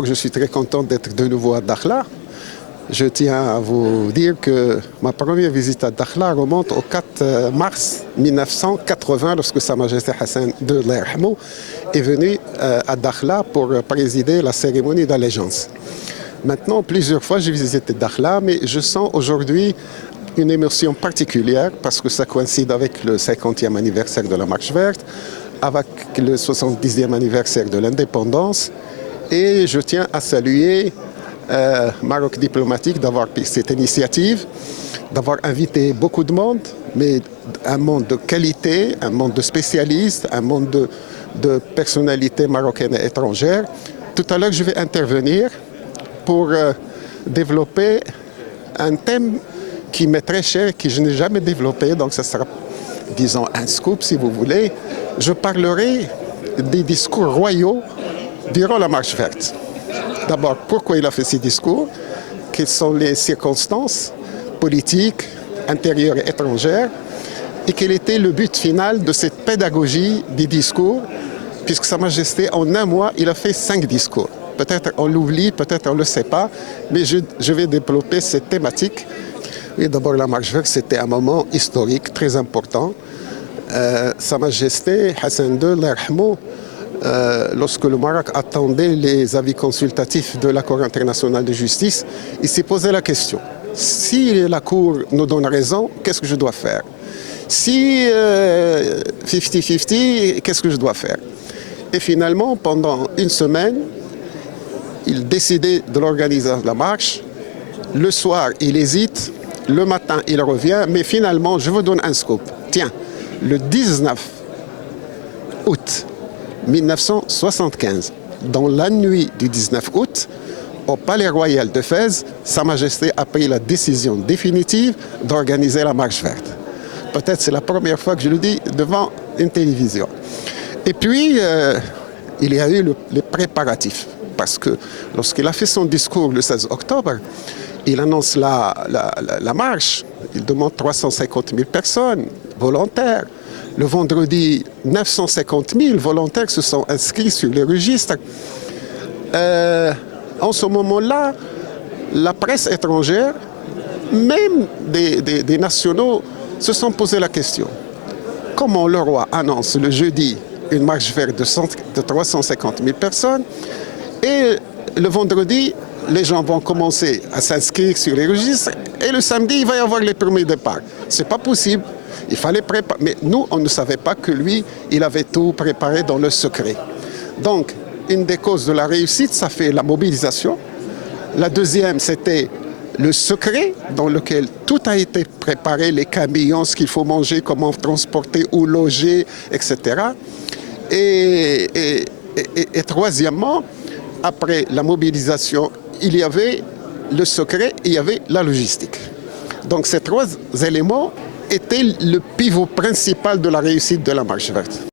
Je suis très content d'être de nouveau à Dakhla. Je tiens à vous dire que ma première visite à Dakhla remonte au 4 mars 1980, lorsque Sa Majesté Hassan II est venu à Dakhla pour présider la cérémonie d'allégeance. Maintenant, plusieurs fois, j'ai visité Dakhla, mais je sens aujourd'hui une émotion particulière parce que ça coïncide avec le 50e anniversaire de la Marche verte, avec le 70e anniversaire de l'indépendance. Et je tiens à saluer Maroc Diplomatique d'avoir pris cette initiative, d'avoir invité beaucoup de monde, mais un monde de qualité, un monde de spécialistes, un monde de personnalités marocaines et étrangères. Tout à l'heure, je vais intervenir pour développer un thème qui m'est très cher, que je n'ai jamais développé, donc ce sera, disons, un scoop si vous voulez. Je parlerai des discours royaux durant la Marche verte. D'abord, pourquoi il a fait ces discours? Quelles sont les circonstances politiques, intérieures et étrangères? Et quel était le but final de cette pédagogie des discours? Puisque Sa Majesté, en un mois, il a fait 5 discours. Peut-être on l'oublie, peut-être on ne le sait pas, mais je vais développer cette thématique. Et d'abord, la Marche verte, c'était un moment historique très important. Sa Majesté Hassan II, lorsque le Maroc attendait les avis consultatifs de la Cour internationale de justice, il s'est posé la question. Si la Cour nous donne raison, qu'est-ce que je dois faire? Si 50-50, qu'est-ce que je dois faire? Et finalement, pendant une semaine, il décidait de l'organisation de la marche. Le soir, il hésite. Le matin, il revient. Mais finalement, je vous donne un scoop. Tiens, le 19 août 1975, dans la nuit du 19 août, au Palais Royal de Fès, Sa Majesté a pris la décision définitive d'organiser la Marche verte. Peut-être c'est la première fois que je le dis devant une télévision. Et puis, il y a eu les préparatifs. Parce que lorsqu'il a fait son discours le 16 octobre, il annonce la marche. Il demande 350 000 personnes volontaires. Le vendredi, 950 000 volontaires se sont inscrits sur les registres. En ce moment-là, la presse étrangère, même des nationaux, se sont posé la question. Comment le roi annonce le jeudi une marche verte de 350 000 personnes et le vendredi, les gens vont commencer à s'inscrire sur les registres et le samedi, il va y avoir les premiers départs. Ce n'est pas possible. Il fallait préparer. Mais nous, on ne savait pas que lui, il avait tout préparé dans le secret. Donc, une des causes de la réussite, ça fait la mobilisation. La deuxième, c'était le secret dans lequel tout a été préparé, les camions, ce qu'il faut manger, comment transporter ou loger, etc. Et troisièmement, après la mobilisation, il y avait le secret et il y avait la logistique. Donc ces 3 éléments étaient le pivot principal de la réussite de la Marche verte.